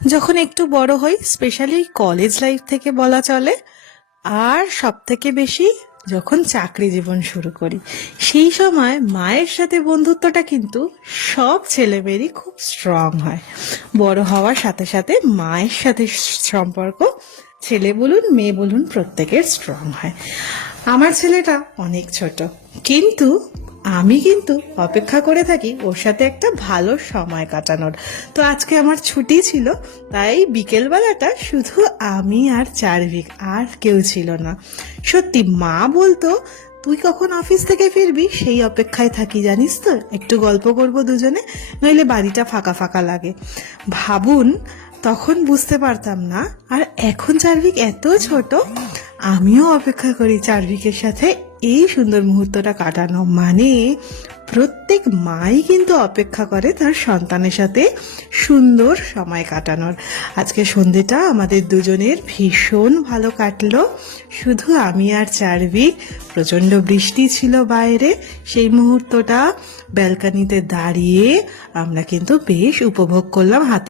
যখন একটু বড় হই, স্পেশালি কলেজ লাইফ থেকে বলা চলে, আর সব থেকে বেশি যখন চাকরি জীবন শুরু করি, সেই সময় মায়ের সাথে বন্ধুত্বটা কিন্তু সব ছেলেমেয়েরই খুব স্ট্রং হয়। বড় হওয়ার সাথে সাথে মায়ের সাথে সম্পর্ক, ছেলে বলুন মেয়ে বলুন, প্রত্যেকের স্ট্রং হয়। আমার ছেলেটা অনেক ছোট, কিন্তু আমি কিন্তু অপেক্ষা করে থাকি ওর সাথে একটা ভালো সময় কাটানোর। তো আজকে আমার ছুটি ছিল, তাই বিকেলবেলাটা শুধু আমি আর চার্ভিক, আর কেউ ছিল না। সত্যি মা বলতো, তুই কখন অফিস থেকে ফিরবি সেই অপেক্ষায় থাকি, জানিস তো, একটু গল্প করব দুজনে, নইলে বাড়িটা ফাঁকা ফাঁকা লাগে। ভাবুন, তখন বুঝতে পারতাম না। আর এখন চার্ভিক এত ছোট, আমিও অপেক্ষা করি চার্ভিকের সাথে এই সুন্দর মুহূর্তটা কাটানো। মানে প্রত্যেক মাই কিন্তু অপেক্ষা করে তার সন্তানের সাথে সুন্দর সময় কাটানোর। আজকে সন্ধেটা আমাদের দুজনের ভীষণ ভালো কাটলো, শুধু আমি আর চার্ভিক। প্রচণ্ড বৃষ্টি ছিল বাইরে, সেই মুহূর্তটা ব্যালকানিতে দাঁড়িয়ে আমরা কিন্তু বেশ উপভোগ করলাম। হাতে